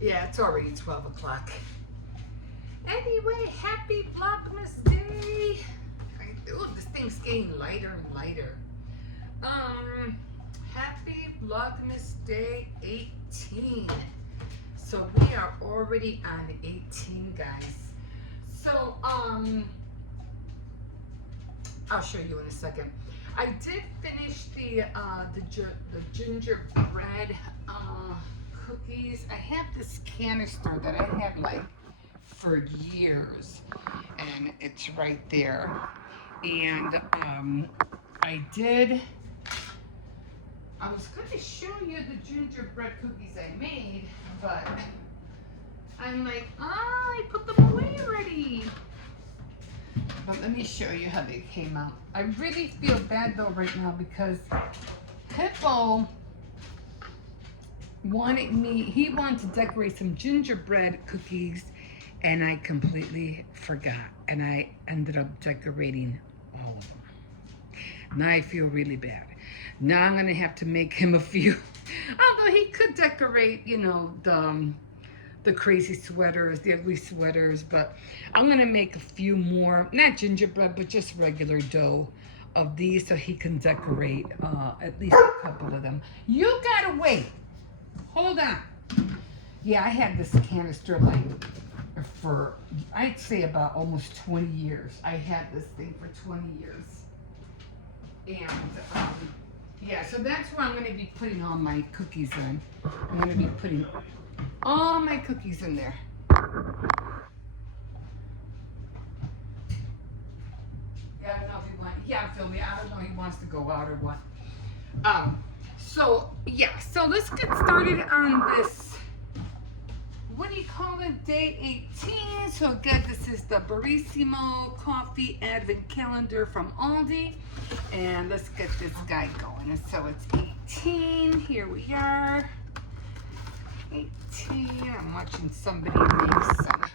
Yeah, it's already 12 o'clock. Anyway, happy Vlogmas Day. Oh, this thing's getting lighter and lighter. Happy Vlogmas Day 18. So we are already on 18, guys. So, I'll show you in a second. I did finish the gingerbread cookies. I have this canister that I had like for years, and it's right there. And I was going to show you the gingerbread cookies I made, but I'm like, I put them away already. But let me show you how they came out. I really feel bad though right now because Hippo he wanted to decorate some gingerbread cookies, and I completely forgot. And I ended up decorating all of them. Now I feel really bad. Now I'm gonna have to make him a few. Although he could decorate, you know, the crazy sweaters, the ugly sweaters, but I'm gonna make a few more, not gingerbread, but just regular dough of these so he can decorate at least a couple of them. You gotta wait. Hold on. Yeah, I had this canister like for, I'd say about almost 20 years. I had this thing for 20 years. And yeah, so that's where I'm gonna be putting all my cookies in. I'm gonna be putting all my cookies in there. Yeah, I don't know if he wants, yeah, feel me. I don't know if he wants to go out or what. So yeah, so let's get started on this. What do you call it? Day 18. So again, this is the Barissimo Coffee Advent Calendar from Aldi. And let's get this guy going. And so it's 18. Here we are. 18. I'm watching somebody make some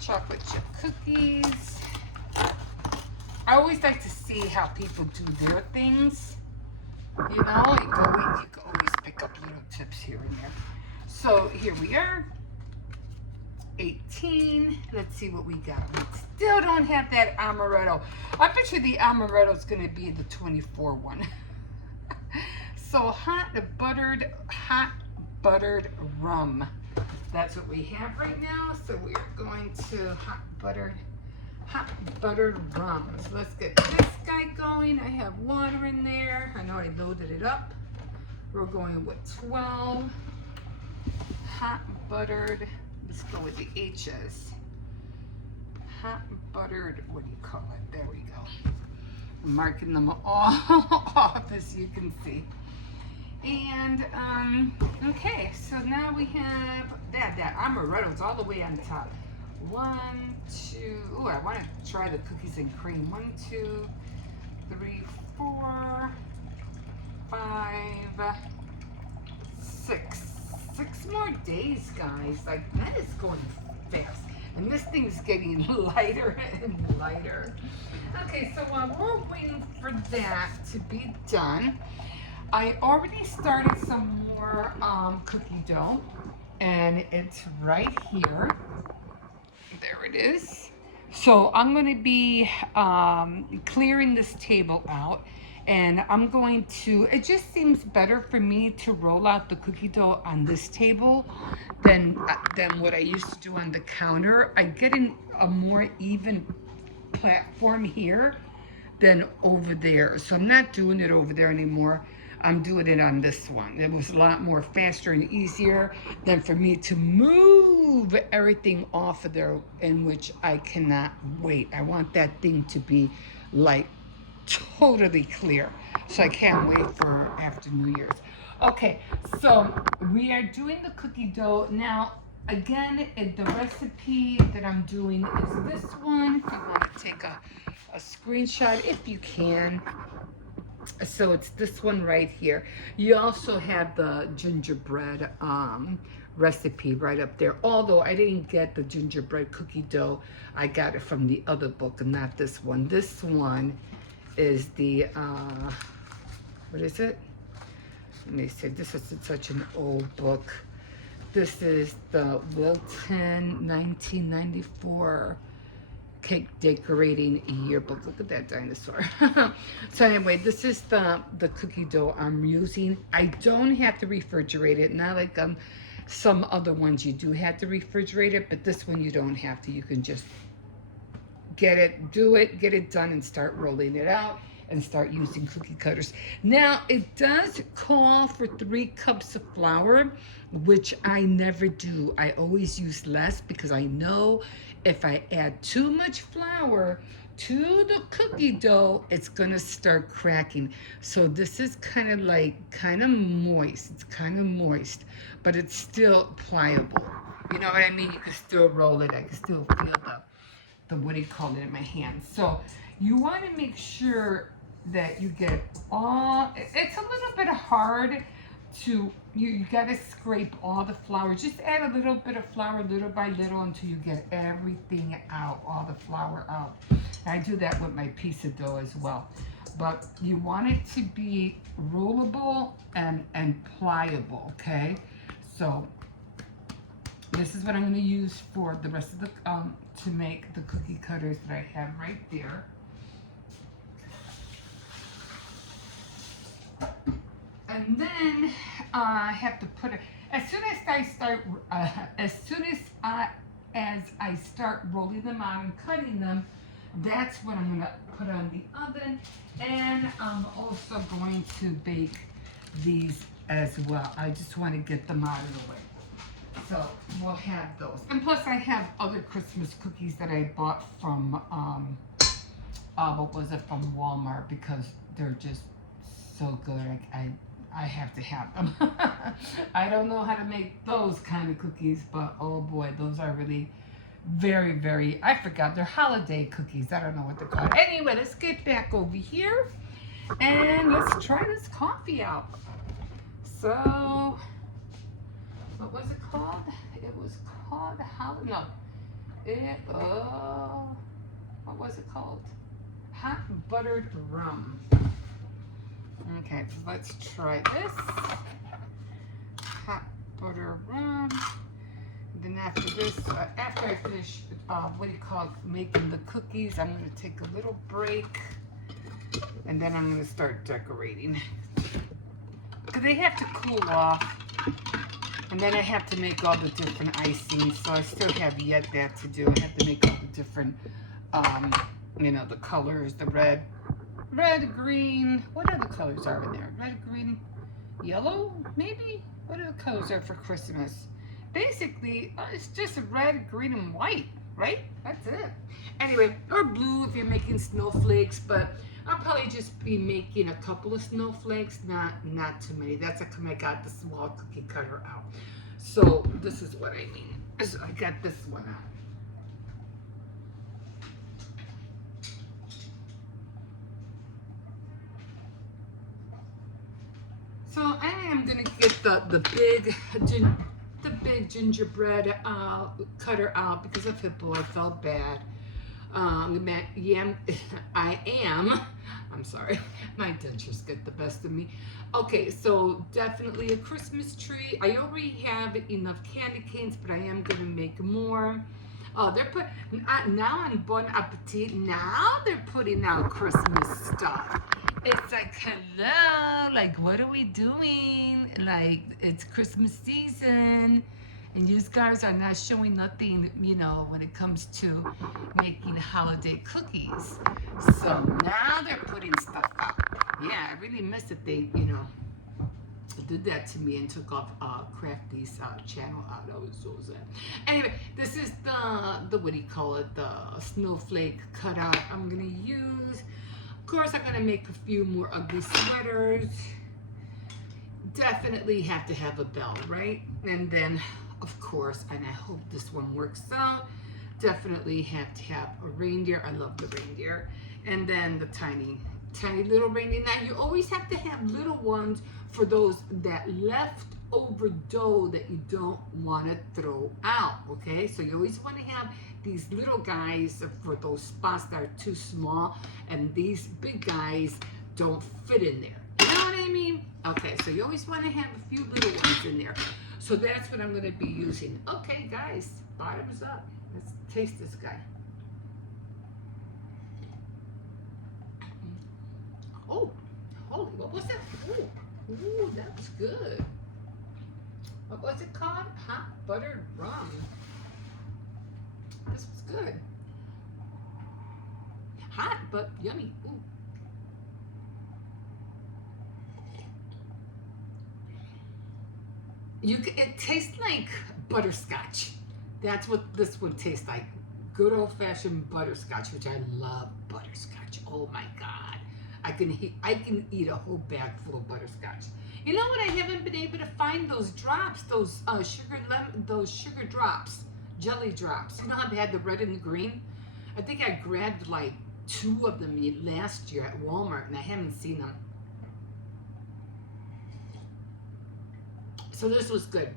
chocolate chip cookies. I always like to see how people do their things. You know, you can always pick up little tips here and there. So here we are. 18. Let's see what we got. We still don't have that amaretto. I bet you the amaretto is going to be the 24 one. So hot buttered rum. That's what we have right now. So we are going to hot buttered rum. So let's get this guy going. I have water in there. I know I loaded it up. We're going with 12 hot buttered. Let's go with the H's. Hot buttered, what do you call it? There we go. I'm marking them all off as you can see. And okay, so now we have that amaretto's all the way on top. 1, 2. Oh, I want to try the cookies and cream. 1, 2, 3, 4, 5, 6. 6 more days, guys. Like, that is going fast. And this thing's getting lighter and lighter. Okay, so while we're waiting for that to be done, I already started some more cookie dough, and it's right here. There it is. So I'm going to be clearing this table out, and I'm going to, it just seems better for me to roll out the cookie dough on this table than what I used to do on the counter. I get a more even platform here than over there. So I'm not doing it over there anymore. I'm doing it on this one. It was a lot more faster and easier than for me to move everything off of there, in which I cannot wait. I want that thing to be like totally clear. So I can't wait for after New Year's. Okay, so we are doing the cookie dough. Now, again, the recipe that I'm doing is this one. If you want to take a screenshot, if you can. So it's this one right here. You also have the gingerbread recipe right up there. Although I didn't get the gingerbread cookie dough. I got it from the other book and not this one. This one is the, what is it? let me see, this is such an old book. This is the Wilton 1994 cake decorating yearbook. Look at that dinosaur. So anyway, this is the cookie dough I'm using. I don't have to refrigerate it, not like some other ones you do have to refrigerate it, but this one you don't have to. You can just get it done and start rolling it out and start using cookie cutters. Now, it does call for 3 cups of flour, which I never do. I always use less because I know if I add too much flour to the cookie dough, it's gonna start cracking. So this is kind of moist. It's kind of moist, but it's still pliable. You know what I mean? You can still roll it. I can still feel the what do you call it in my hands. So you want to make sure that you get all, it's a little bit hard to, you got to scrape all the flour. Just add a little bit of flour little by little until you get everything out, all the flour out. I do that with my piece of dough as well. But you want it to be rollable and pliable, okay? So this is what I'm going to use for the rest of the, to make the cookie cutters that I have right there. And then I have to put it, as soon as I start rolling them out and cutting them, that's what I'm going to put on the oven. And I'm also going to bake these as well. I just want to get them out of the way. So we'll have those. And plus I have other Christmas cookies that I bought from, what was it, from Walmart, because they're just so good. I have to have them. I don't know how to make those kind of cookies, but oh boy, those are really very, very, I forgot, they're holiday cookies. I don't know what they're called. Anyway, let's get back over here and let's try this coffee out. So, what was it called? It was called, what was it called? Hot buttered rum. Okay, so let's try this. Hot butter rum. Then after this, after I finish, making the cookies, I'm going to take a little break. And then I'm going to start decorating. Because they have to cool off. And then I have to make all the different icings. So I still have yet that to do. I have to make all the different, the colors, the red, green. What other colors are in there? Red, green, yellow, maybe? What other colors are for Christmas? Basically, it's just red, green, and white, right? That's it. Anyway, or blue if you're making snowflakes, but I'll probably just be making a couple of snowflakes, not too many. That's how come I got the small cookie cutter out. So this is what I mean. So I got this one out. So I am gonna get the big gingerbread cutter out because of Hippo. I felt bad. I'm sorry, my dentures get the best of me. Okay, so definitely a Christmas tree. I already have enough candy canes, but I am gonna make more. They're now on Bon Appetit. Now they're putting out Christmas stuff. It's like, hello, like, what are we doing? Like, it's Christmas season, and you guys are not showing nothing, when it comes to making holiday cookies. So now they're putting stuff out. Yeah, I really missed that they, did that to me and took off Crafty's channel out. I was so sad. Anyway, this is the what do you call it? The snowflake cutout I'm gonna use. Of course, I'm gonna make a few more ugly sweaters. Definitely have to have a bell, right? And then, of course, and I hope this one works out, definitely have to have a reindeer. I love the reindeer. And then the tiny little reindeer. Now, you always have to have little ones for those that leftover dough that you don't want to throw out, okay? So you always want to have these little guys for those spots that are too small, and these big guys don't fit in there. You know what I mean? Okay, so you always want to have a few little ones in there. So that's what I'm going to be using. Okay, guys, bottoms up. Let's taste this guy. Oh, holy, what was that? Ooh, that was good. What was it called? Hot buttered rum. This was good. Hot, but yummy. Ooh. It tastes like butterscotch. That's what this would taste like. Good old-fashioned butterscotch, which I love butterscotch. Oh my God. I can eat a whole bag full of butterscotch. You know what? I haven't been able to find those drops, those sugar drops, jelly drops. You know how they had the red and the green? I think I grabbed like 2 of them last year at Walmart, and I haven't seen them. So this was good.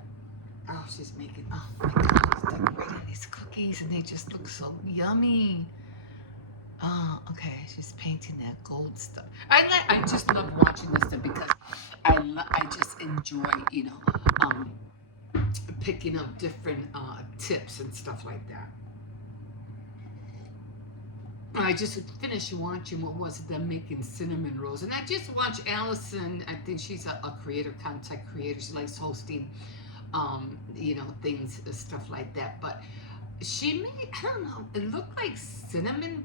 Oh, she's making, oh my God, she's decorating these cookies, and they just look so yummy. Oh, okay, she's painting that gold stuff. I just love watching this stuff because I just enjoy, you know, picking up different tips and stuff like that. I just finished watching, what was it, them making cinnamon rolls. And I just watched Allison. I think she's a creator, content creator. She likes hosting, you know, things, stuff like that. But she made, I don't know, it looked like cinnamon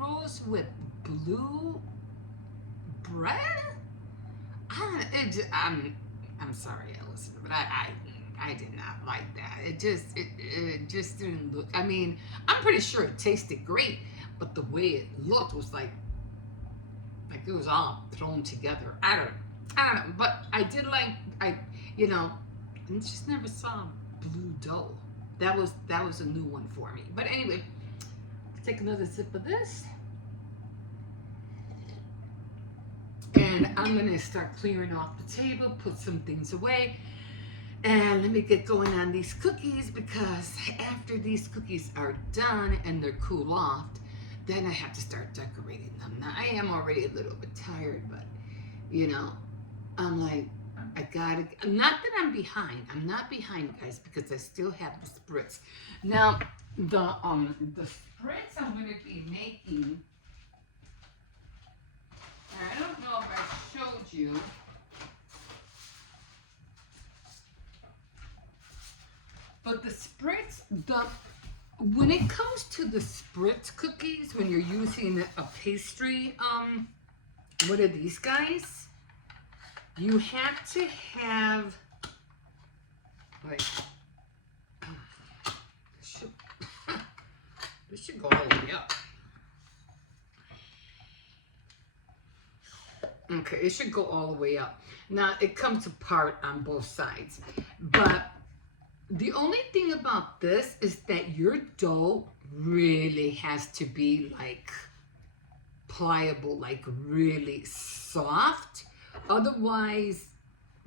rolls with blue bread. I'm sorry, Allison, but I did not like that. It just didn't look. I mean, I'm pretty sure it tasted great, but the way it looked was like it was all thrown together. I don't know, but I did like, you know, I just never saw blue dough. That was a new one for me. But anyway, let's take another sip of this. And I'm gonna start clearing off the table, put some things away. And let me get going on these cookies, because after these cookies are done and they're cool off, then I have to start decorating them. Now, I am already a little bit tired, but, you know, I'm like, I gotta, not that I'm behind. I'm not behind, guys, because I still have the spritz. Now, the spritz I'm gonna be making, I don't know if I showed you. But the spritz, when it comes to the spritz cookies, when you're using a pastry, what are these guys? You have to have, like, this should go all the way up. Okay, it should go all the way up. Now, it comes apart on both sides, but the only thing about this is that your dough really has to be like pliable, like really soft. Otherwise,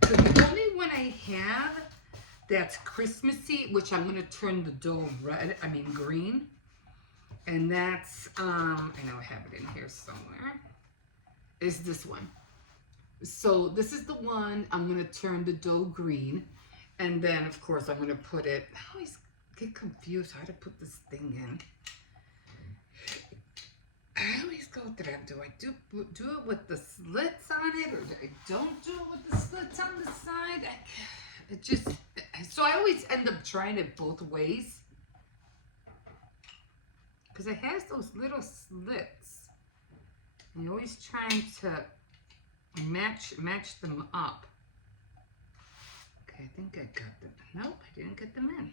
the only one I have that's Christmassy, which I'm going to turn the dough green. And that's, I know I have it in here somewhere, is this one. So this is the one I'm going to turn the dough green. And then, of course, I'm going to put it, I always get confused how to put this thing in. I always go through that. Do I do it with the slits on it, or I don't do it with the slits on the side? So I always end up trying it both ways. Because it has those little slits. And you're always trying to match them up. I think I got them. Nope, I didn't get them in.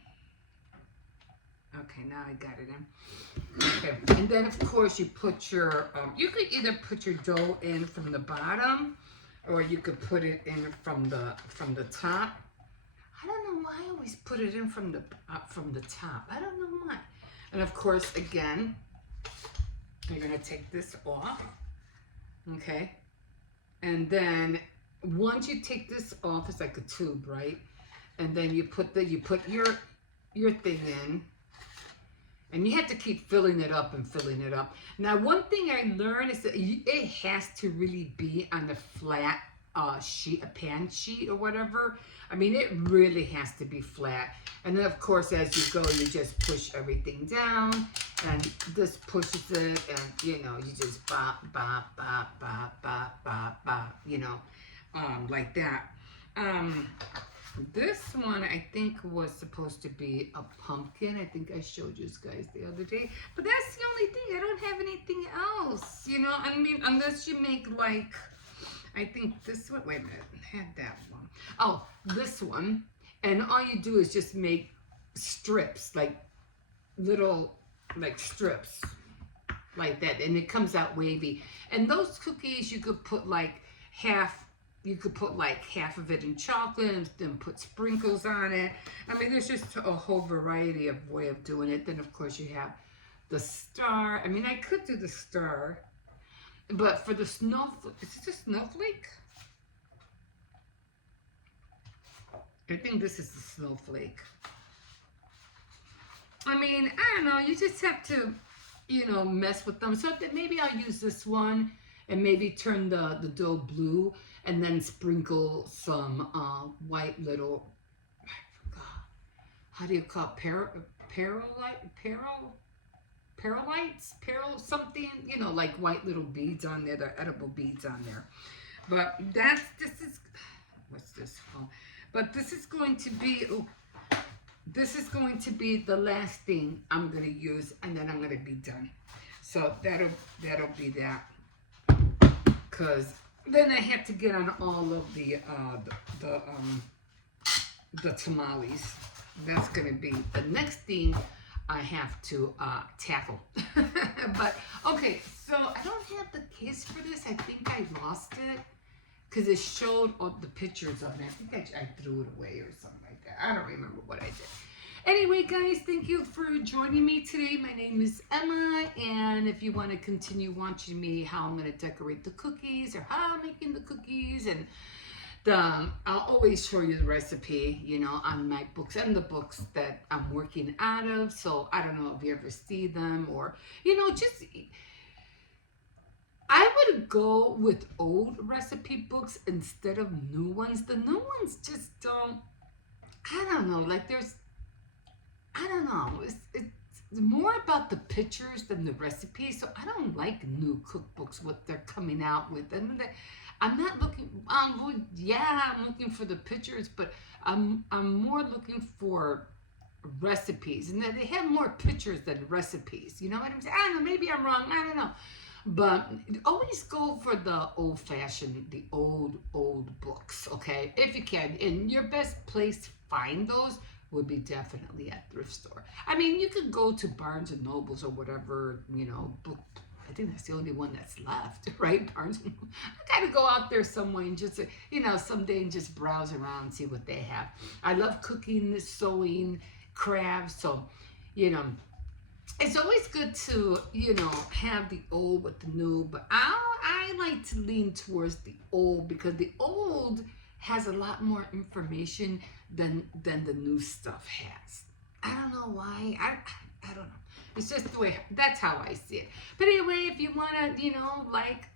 Okay, now I got it in. Okay, and then of course you put your, you could either put your dough in from the bottom, or you could put it in from the top. I don't know why I always put it in from the top. I don't know why. And of course, again, you're gonna take this off. Okay, and then once you take this off, it's like a tube, right? And then you put your thing in, and you have to keep filling it up and filling it up. Now, one thing I learned is that it has to really be on the flat sheet, a pan sheet or whatever. I mean, it really has to be flat. And then, of course, as you go, you just push everything down, and this pushes it, and, you know, you just bop, bop, bop, bop, bop, bop, bop, you know, like that. This one, I think, was supposed to be a pumpkin. I think I showed you guys the other day. But that's the only thing. I don't have anything else, you know. I mean, unless you make, like, I think this one. Wait a minute. I had that one. Oh, this one. And all you do is just make strips, like little, like strips, like that. And it comes out wavy. And those cookies, you could put, like, you could put like half of it in chocolate and then put sprinkles on it. I mean, there's just a whole variety of way of doing it. Then, of course, you have the star. I mean, I could do the star, but for the snowflake, is this a snowflake? I think this is the snowflake. I mean, I don't know. You just have to, you know, mess with them. So maybe I'll use this one and maybe turn the dough blue, and then sprinkle some white little, I forgot, how do you call it? Something, you know, like white little beads on there, they're edible beads on there. But this is, what's this called? But this is going to be, this is going to be the last thing I'm going to use, and then I'm going to be done. So that'll be that. Because then I have to get on all of the tamales. That's going to be the next thing I have to tackle. But, okay, so I don't have the case for this. I think I lost it because it showed all the pictures of it. I think I threw it away or something like that. I don't remember what I did. Anyway, guys, thank you for joining me today. My name is Emma, and if you want to continue watching me how I'm going to decorate the cookies or how I'm making the cookies, and I'll always show you the recipe, you know, on my books and the books that I'm working out of. So I don't know if you ever see them, or, you know, just, I would go with old recipe books instead of new ones. The new ones just don't, I don't know, like I don't know. It's more about the pictures than the recipes. So I don't like new cookbooks, what they're coming out with. And I'm not looking. I'm looking for the pictures, but I'm more looking for recipes. And they have more pictures than recipes. You know what I'm saying? I don't know. Maybe I'm wrong. I don't know. But always go for the old-fashioned, the old books. Okay, if you can. And your best place to find those would be definitely at thrift store. I mean, you could go to Barnes and Nobles or whatever, you know, book. I think that's the only one that's left, right? Barnes and Nobles. I gotta go out there somewhere and just, you know, someday and just browse around and see what they have. I love cooking, sewing, crafts, so, you know, it's always good to, you know, have the old with the new, but I like to lean towards the old because the old has a lot more information than the new stuff has. I don't know why. I don't know. It's just the way, that's how I see it. But anyway, if you want to, you know, like,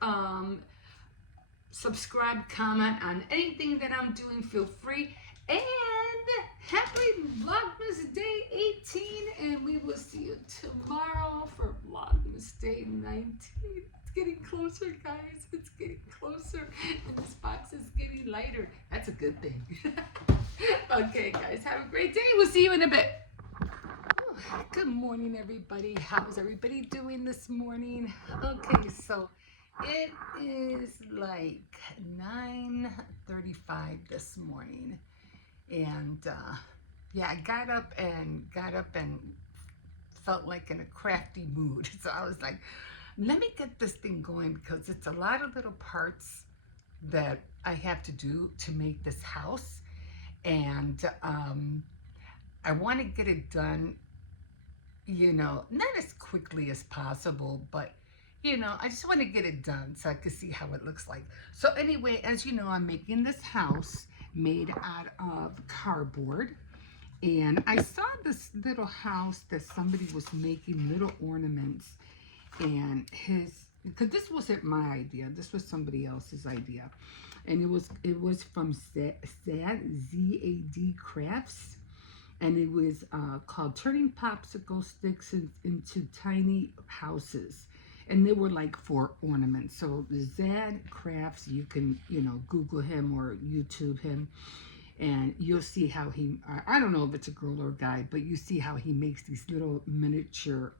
subscribe, comment on anything that I'm doing, feel free. And happy Vlogmas Day 18, and we will see you tomorrow for Vlogmas Day 19. It's getting closer, guys. It's getting closer, and this box is getting lighter. That's a good thing. Okay, guys, have a great day. We'll see you in a bit. Oh, good morning, everybody. How's everybody doing this morning? Okay, so it is like 9:35 this morning. And yeah, I got up and felt like in a crafty mood. So I was like, let me get this thing going because it's a lot of little parts that I have to do to make this house. And I want to get it done, you know, not as quickly as possible, but you know, I just want to get it done so I can see how it looks like. So anyway, as you know, I'm making this house made out of cardboard, and I saw this little house that somebody was making little ornaments, and because this wasn't my idea. This was somebody else's idea, and it was from ZAD Crafts, and it was called Turning Popsicle Sticks into Tiny Houses. And they were like for ornaments. So Zad Crafts, you can, Google him or YouTube him, and you'll see how I don't know if it's a girl or a guy, but you see how he makes these little miniature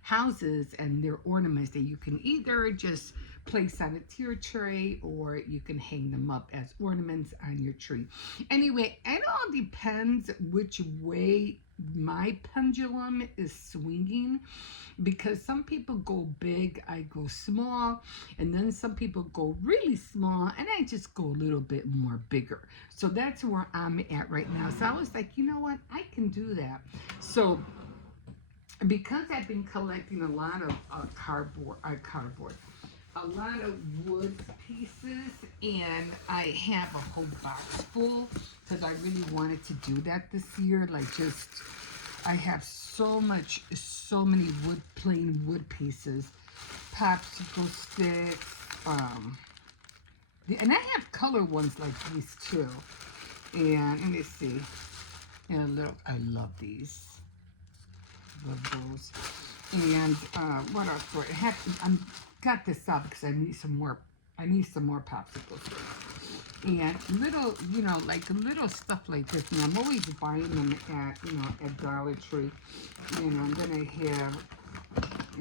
houses, and they're ornaments that you can either just place on a tier tray, or you can hang them up as ornaments on your tree. Anyway, it all depends which way my pendulum is swinging, because some people go big, I go small, and then some people go really small, and I just go a little bit more bigger. So that's where I'm at right now. So I was like, you know what, I can do that. So because I've been collecting a lot of cardboard, a lot of wood pieces, and I have a whole box full, because I really wanted to do that this year. Like, just, I have so many plain wood pieces, popsicle sticks, and I have color ones like these too. And let me see, and I love these. Love those. And what else do I have? I'm got this out because I need some more. I need some more popsicles. And little, like little stuff like this. And I'm always buying them at Dollar Tree. And then I have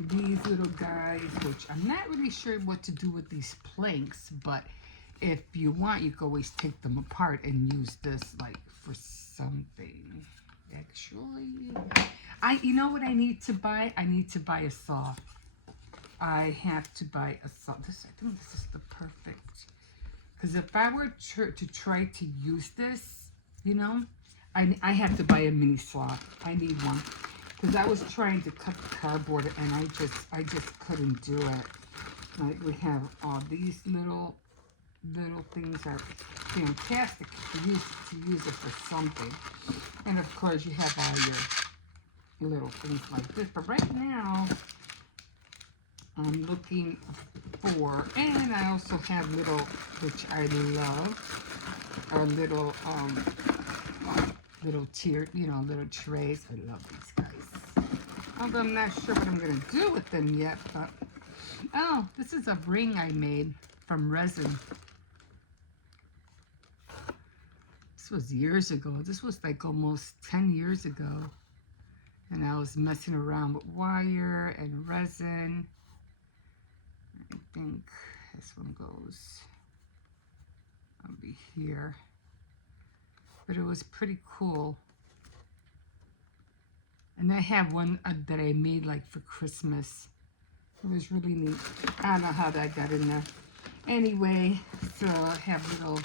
these little guys, which I'm not really sure what to do with these planks, but if you want, you can always take them apart and use this like for something. Actually, you know what I need to buy? I need to buy a saw. I have to buy a saw. I think this is the perfect. Because if I were to try to use this, I have to buy a mini saw. I need one. Because I was trying to cut the cardboard, and I just couldn't do it. Like, we have all these little things are fantastic to use it for something. And of course, you have all your little things like this. But right now, I'm looking for, and I also have little, which I love, are little little trays. I love these guys. Although I'm not sure what I'm gonna do with them yet. But oh, this is a ring I made from resin. This was years ago. This was like almost 10 years ago. And I was messing around with wire and resin. I think this one goes over here. But it was pretty cool. And I have one that I made like for Christmas. It was really neat. I don't know how that got in there. Anyway, so I have little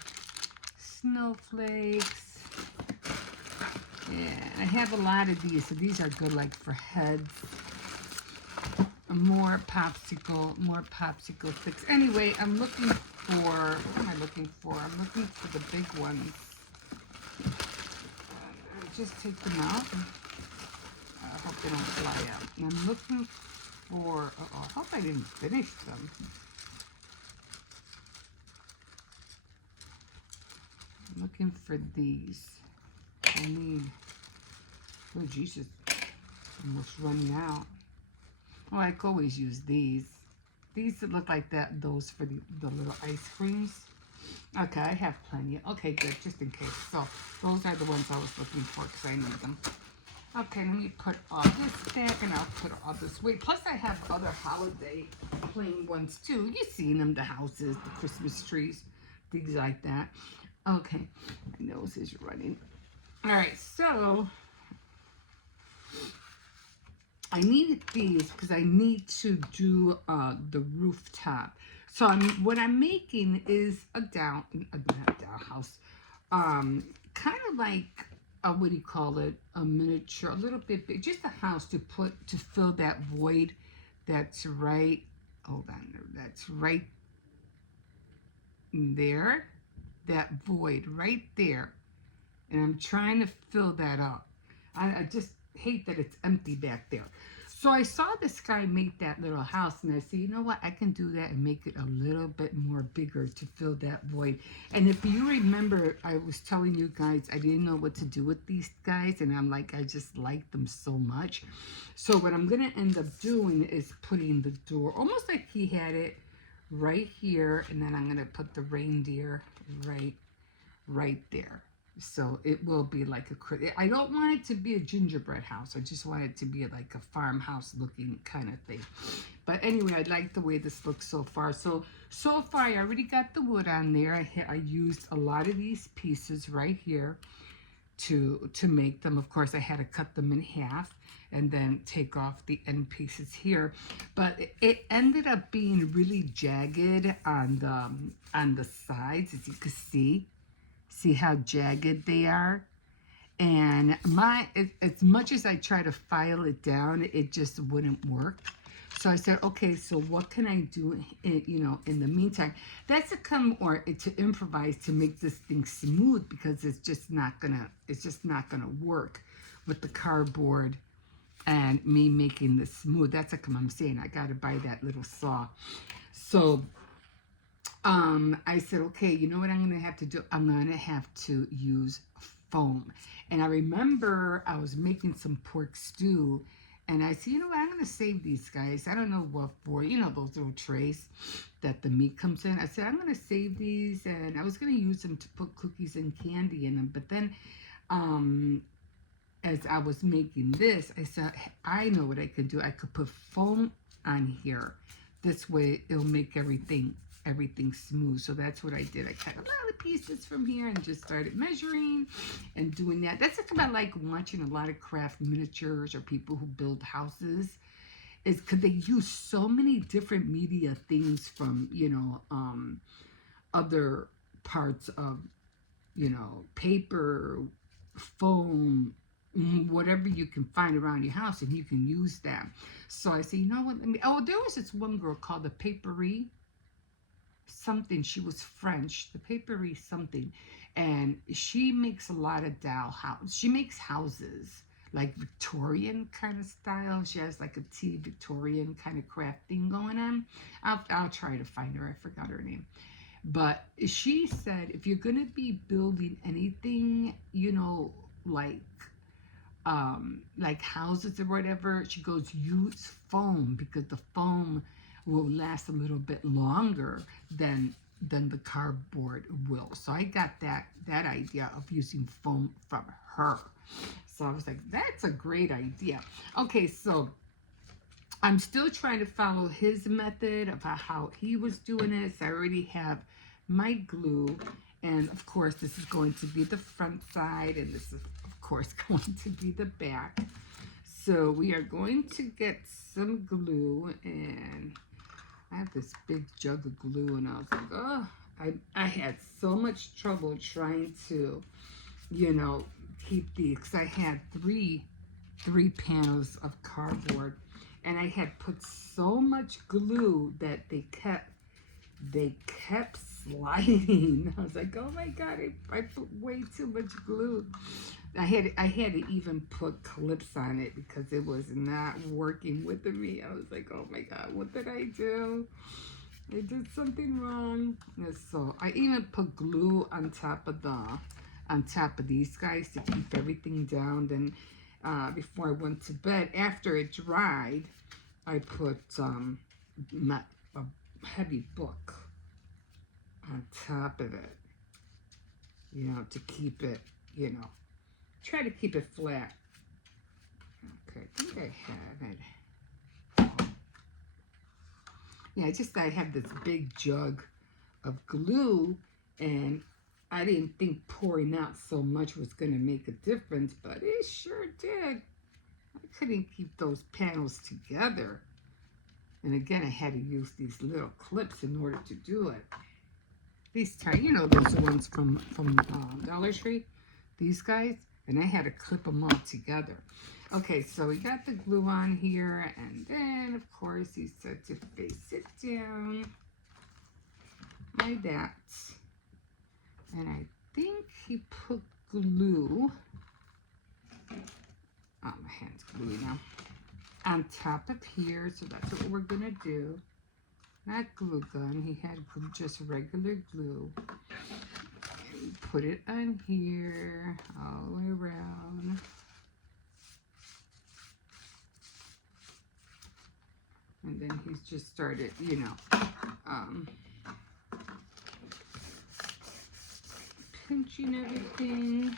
snowflakes. Yeah, I have a lot of these, so these are good like for heads. More popsicle sticks. Anyway, I'm looking for, what am I looking for? I'm looking for the big ones. Just take them out. I hope they don't fly out. And I'm looking for, I hope I didn't finish them. I'm looking for these. I need, oh Jesus, almost running out. Oh, I could always use these. These that look like those for the little ice creams. Okay, I have plenty. Okay, good, just in case. So those are the ones I was looking for because I need them. Okay, let me put all this back, and I'll put all this away. Plus, I have other holiday plain ones too. You've seen them, the houses, the Christmas trees, things like that. Okay, my nose is running. All right, so I needed these because I need to do the rooftop. So what I'm making is a house, kind of like what do you call it? A miniature, a little bit big, just a house to fill that void. That's right. Hold on, that's right there. That void right there, and I'm trying to fill that up. I just hate that it's empty back there. So I saw this guy make that little house, and I said, you know what? I can do that and make it a little bit more bigger to fill that void. And if you remember, I was telling you guys I didn't know what to do with these guys, and I'm like, I just like them so much. So what I'm gonna end up doing is putting the door almost like he had it right here, and then I'm gonna put the reindeer right there. So it will be like I don't want it to be a gingerbread house. I just want it to be like a farmhouse looking kind of thing. But anyway, I like the way this looks so far. So far I already got the wood on there. I used a lot of these pieces right here to make them. Of course, I had to cut them in half and then take off the end pieces here. But it ended up being really jagged on the sides, as you can see. See how jagged they are? And as much as I try to file it down, it just wouldn't work. So I said, okay, so what can I do, in the meantime? That's to improvise to make this thing smooth, because it's just not gonna work with the cardboard and me making this smooth. That's like I'm saying, I gotta buy that little saw. So I said, okay, you know what I'm gonna have to do? I'm gonna have to use foam. And I remember I was making some pork stew, and I said, you know what, I'm gonna save these guys. I don't know what for, those little trays that the meat comes in. I said, I'm gonna save these, and I was gonna use them to put cookies and candy in them. But then, as I was making this, I said, I know what I could do. I could put foam on here. This way it'll make everything smooth. So that's what I did. I cut a lot of pieces from here and just started measuring and doing that. That's what I like watching a lot of craft miniatures or people who build houses, is because they use so many different media things from, other parts of, paper, foam, whatever you can find around your house, and you can use them. So I said, you know what? There was this one girl called the Paperie something. She was French, the Paperie something, and she makes a lot of she makes houses like Victorian kind of style. She has like a tea Victorian kind of craft thing going on. I'll try to find her. I forgot her name. But she said, if you're gonna be building anything, like houses or whatever, she goes, use foam, because the foam will last a little bit longer than the cardboard will. So I got that idea of using foam from her. So I was like, that's a great idea. Okay, so I'm still trying to follow his method of how he was doing it. So I already have my glue, and of course this is going to be the front side, and this is of course going to be the back. So we are going to get some glue, and I have this big jug of glue, and I was like, oh, I had so much trouble trying to, keep these, because I had three panels of cardboard, and I had put so much glue that they kept sliding. I was like, oh my God, I put way too much glue. I had to even put clips on it because it was not working with me. I was like, oh my God, what did I do? I did something wrong. And so I even put glue on top of these guys to keep everything down. Then before I went to bed, after it dried, I put a heavy book on top of it, to keep it, try to keep it flat. Okay, I think I have it. Yeah, I have this big jug of glue, and I didn't think pouring out so much was going to make a difference, but it sure did. I couldn't keep those panels together. And again, I had to use these little clips in order to do it. These those ones from Dollar Tree, these guys, and I had to clip them all together. Okay, so we got the glue on here, and then of course he said to face it down like that. And I think he put glue. Oh, my hand's gluey now. on top of here. So that's what we're gonna do. Not glue gun. He had just regular glue. And put it on here all the way around. And then he's just started, you know, pinching everything.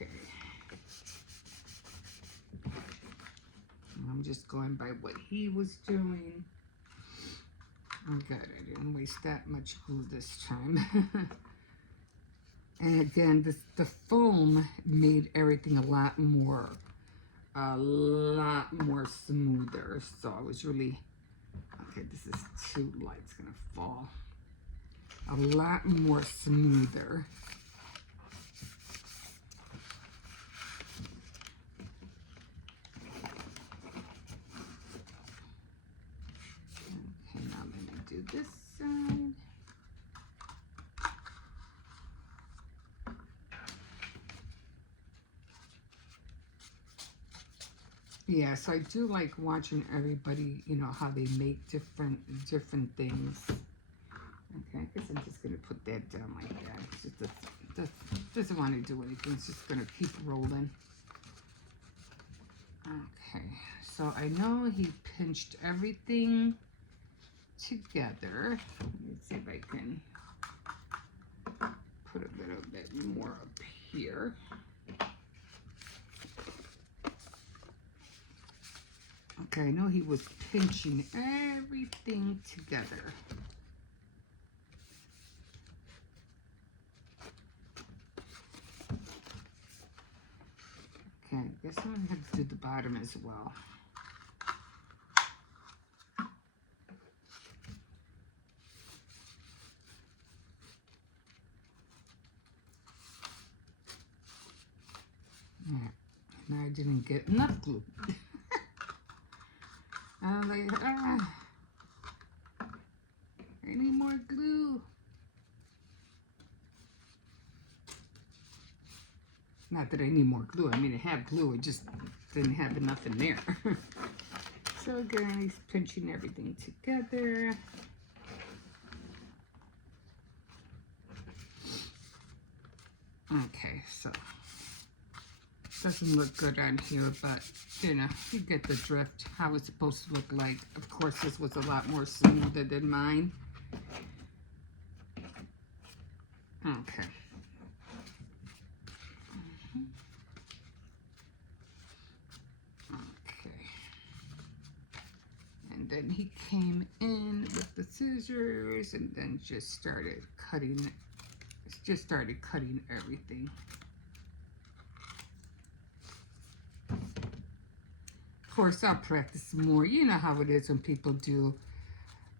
Okay. I'm just going by what he was doing. Oh, good. I didn't waste that much glue this time. And again, the foam made everything a lot more smoother. So I was really, okay, this is too light, it's gonna fall. A lot more smoother. Okay, now I'm gonna do this side. Yeah, so I do like watching everybody, you know, how they make different things. Okay, I guess I'm just gonna put that down like that. It's just doesn't want to do anything. It's just gonna keep rolling. Okay, so I know he pinched everything together. Let me see if I can put a little bit more up here. Okay, I know he was pinching everything together. Okay, I guess I'm gonna have to do the bottom as well. Yeah, now I didn't get enough glue. I'm like, I need more glue. Not that I need more glue. I mean, I have glue. I just didn't have enough in there. So again, he's pinching everything together. Okay, so doesn't look good on here, but you know, you get the drift, how it's supposed to look like. Of course, this was a lot more smoother than mine. Okay. Okay. And then he came in with the scissors and then just started cutting everything. Of course, I'll practice more. You know how it is when people do,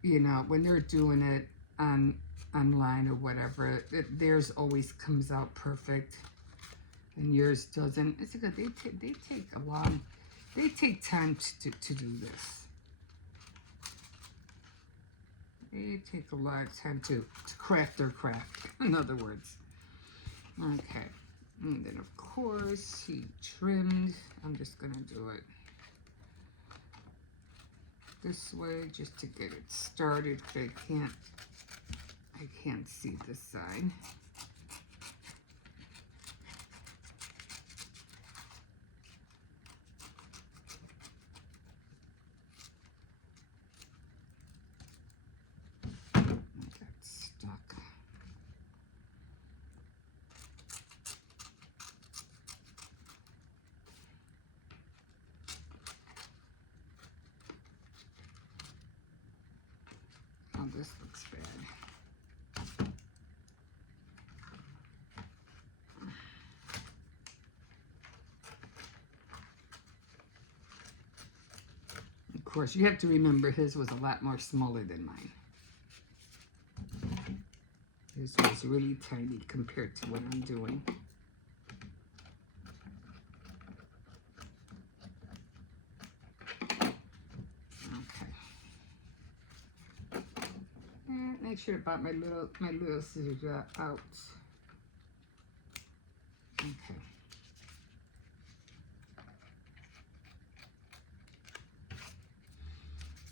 you know, when they're doing it online or whatever, theirs always comes out perfect and yours doesn't. It's good. They take time to do this. They take a lot of time to craft their craft, in other words. Okay, and then of course he trimmed. I'm just gonna do it this way just to get it started. I can't see this side. Oh, this looks bad. Of course, you have to remember his was a lot more smaller than mine. His was really tiny compared to what I'm doing. I should have bought my little scissors out. Okay.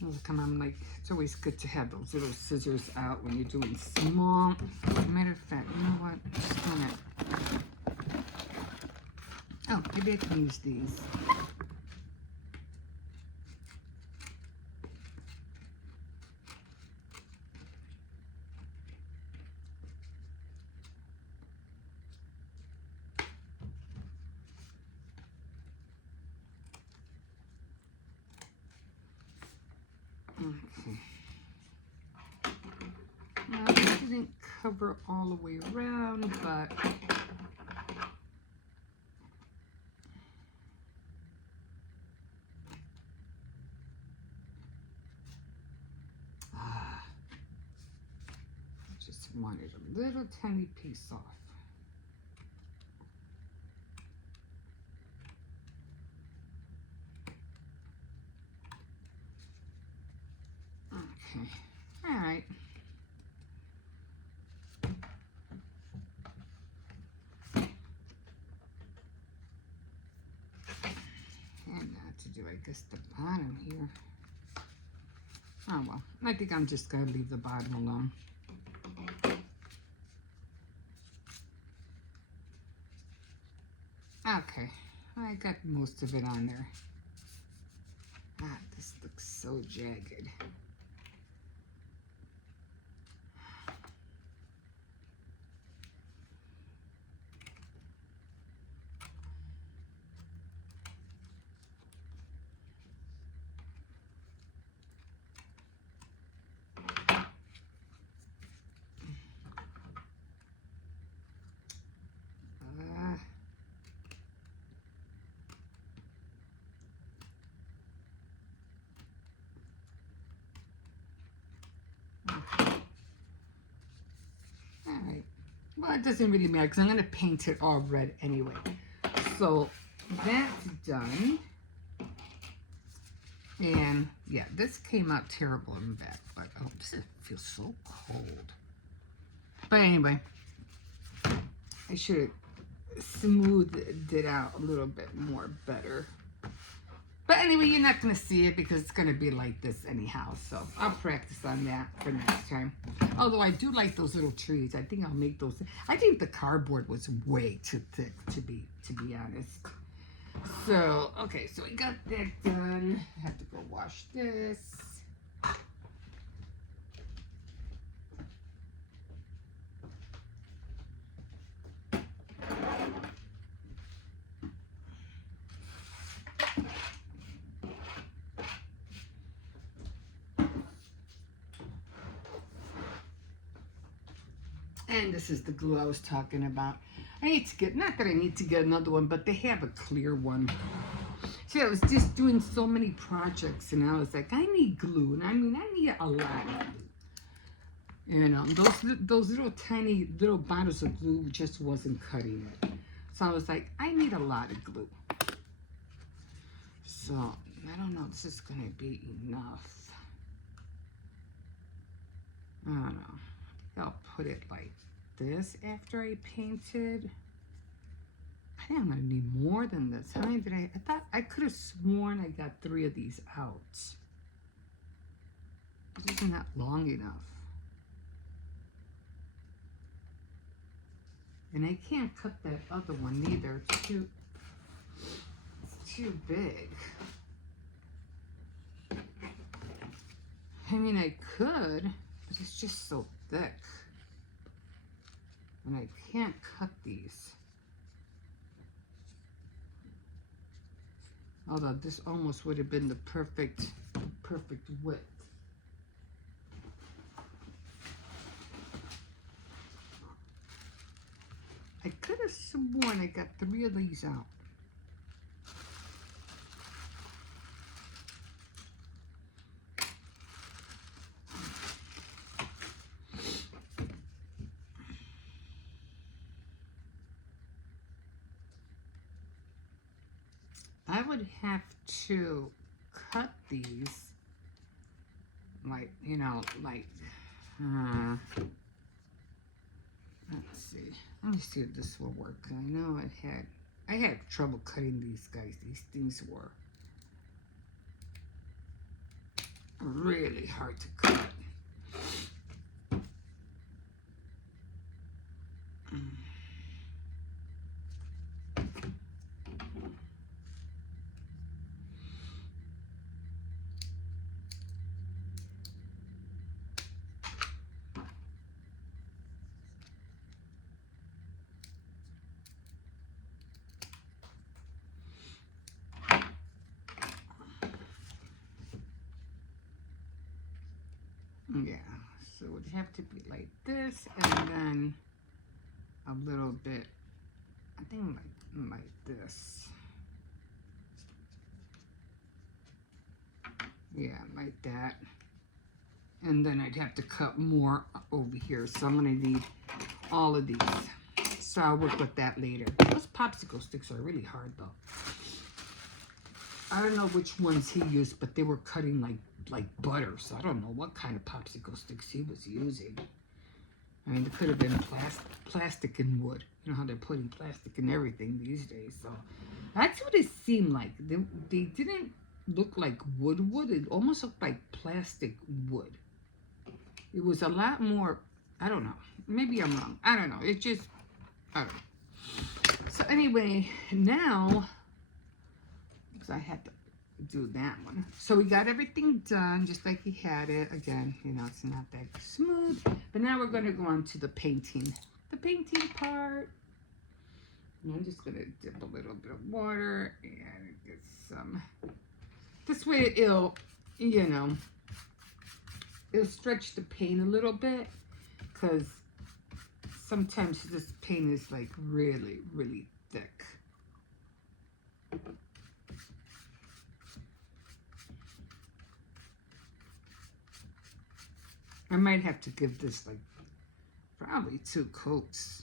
Look, I'm like, it's always good to have those little scissors out when you're doing small. Matter of fact, you know what? Just gonna, oh, maybe I can use these. Okay. Well, I didn't cover all the way around, but just wanted a little tiny piece off. Okay. All right. And not to do, I guess, the bottom here. Oh, well, I think I'm just going to leave the bottom alone. Okay, I got most of it on there. Ah, this looks so jagged. Alright, well, it doesn't really matter because I'm going to paint it all red anyway. So that's done. And yeah, this came out terrible in the back, but oh, this feels so cold. But anyway, I should have smoothed it out a little bit more better. But anyway, you're not going to see it because it's going to be like this anyhow. So I'll practice on that for next time. Although I do like those little trees. I think I'll make those. I think the cardboard was way too thick, to be honest. So, okay, so we got that done. I have to go wash this. And this is the glue I was talking about. I need to get, not that I need to get another one, but they have a clear one. See, I was just doing so many projects, and I was like, I need glue. And I mean, I need a lot of glue. You know, those little tiny little bottles of glue just wasn't cutting it. So I was like, I need a lot of glue. So, I don't know if this is going to be enough. I don't know. I'll put it like this after I painted. I think I'm gonna need more than this. How many did I thought I could have sworn I got 3 of these out. This isn't that long enough. And I can't cut that other one either. It's too big. I mean, I could, but it's just so thick. And I can't cut these. Although this almost would have been the perfect width. I could have sworn I got 3 of these out. I would have to cut these like, you know, like, let's see. Let me see if this will work. I know I had trouble cutting these guys. These things were really hard to cut. Yeah, so it would have to be like this, and then a little bit, I think like this. Yeah, like that. And then I'd have to cut more over here, so I'm going to need all of these. So I'll work with that later. Those popsicle sticks are really hard, though. I don't know which ones he used, but they were cutting like butter, so I don't know what kind of popsicle sticks he was using. I mean, it could have been plastic and wood. You know how they're putting plastic in everything these days. So that's what it seemed like. They didn't look like wood. It almost looked like plastic wood. It was a lot more, I don't know. Maybe I'm wrong. I don't know. It just, I don't know. So anyway, now, because I had to do that one. So we got everything done just like he had it. Again, you know, it's not that smooth. But now we're going to go on to the painting. The painting part. And I'm just going to dip a little bit of water and get some. This way it'll, you know, it'll stretch the paint a little bit. Because sometimes this paint is like really, really thick. I might have to give this like probably 2 coats.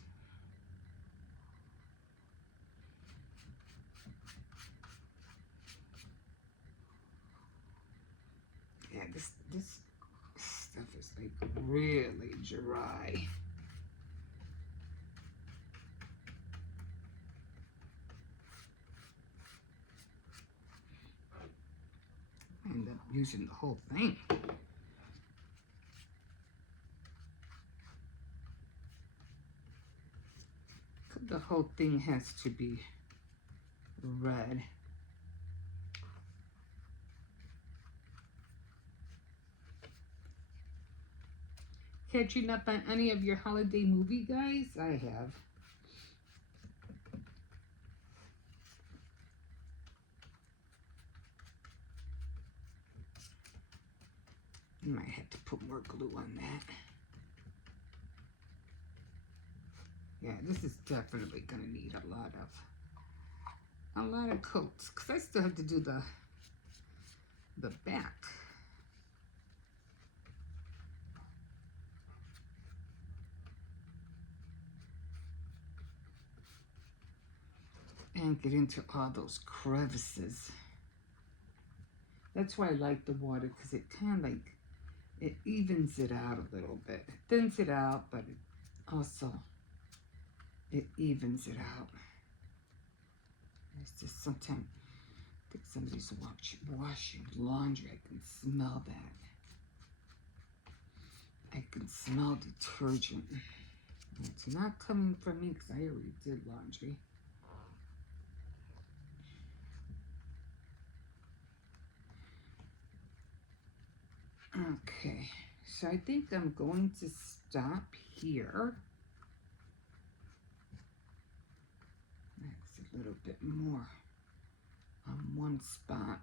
Yeah, this stuff is like really dry. I end up using the whole thing. The whole thing has to be red. Catching up on any of your holiday movie, guys? I have. I might have to put more glue on that. Yeah, this is definitely gonna need a lot of coats, because I still have to do the back. And get into all those crevices. That's why I like the water, because it kind of like, it evens it out a little bit. It thins it out, but it also, it evens it out. It's just sometimes, I think somebody's washing laundry. I can smell that. I can smell detergent. It's not coming from me because I already did laundry. Okay, so I think I'm going to stop here. That's a little bit more on one spot.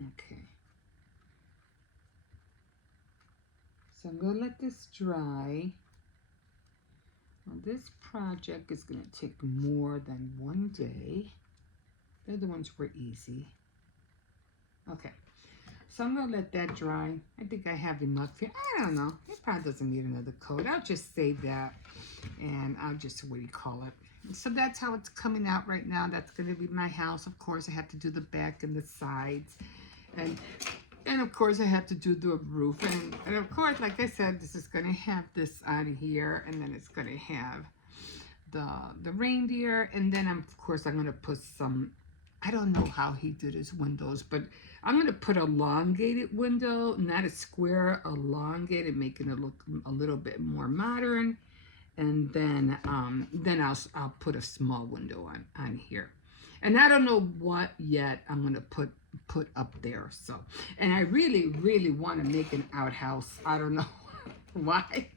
Okay. So I'm going to let this dry. Well, this project is going to take more than 1 day. The other ones were easy. Okay. So I'm going to let that dry. I think I have enough here. I don't know. It probably doesn't need another coat. I'll just save that. And I'll just, what do you call it? So that's how it's coming out right now. That's going to be my house. Of course, I have to do the back and the sides. And of course, I have to do the roof. And of course, like I said, this is going to have this on here. And then it's going to have the reindeer. And then, of course, I'm going to put some, I don't know how he did his windows, but I'm going to put elongated window, not a square, elongated, making it look a little bit more modern. And then I'll put a small window on here. And I don't know what yet I'm going to put up there. So, and I really, really want to make an outhouse. I don't know why.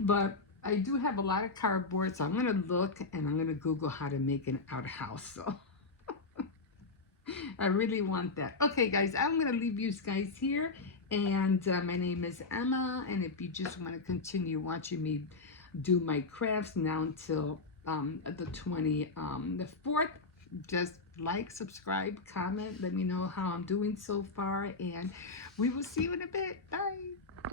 But I do have a lot of cardboard, so I'm going to look and I'm going to Google how to make an outhouse. So I really want that. Okay, guys, I'm going to leave you guys here. And my name is Emma. And if you just want to continue watching me do my crafts now until the 4th, just like, subscribe, comment. Let me know how I'm doing so far. And we will see you in a bit. Bye.